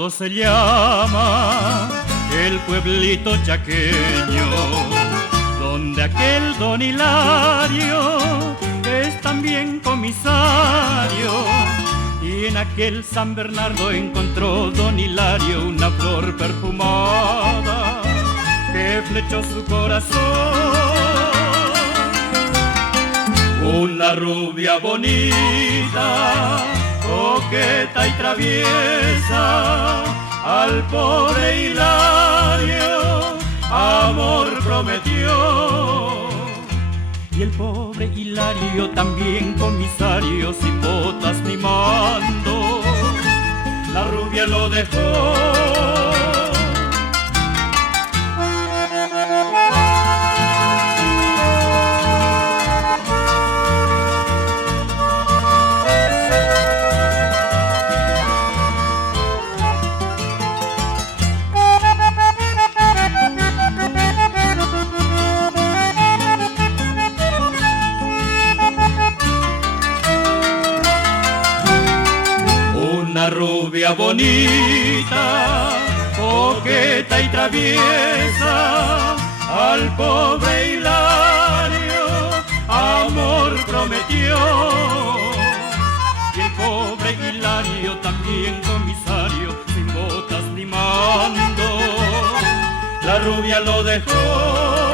Bernardo se llama el pueblito chaqueño, donde aquel don Hilario es también comisario. Y en aquel San Bernardo encontró don Hilario una flor perfumada que flechó su corazón. Una rubia bonita, coqueta y traviesa, al pobre Hilario amor prometió. Y el pobre Hilario también comisario, sin botas ni mando, la rubia lo dejó. Una rubia bonita, coqueta y traviesa, al pobre Hilario amor prometió. Y el pobre Hilario también comisario, sin botas ni mando, la rubia lo dejó.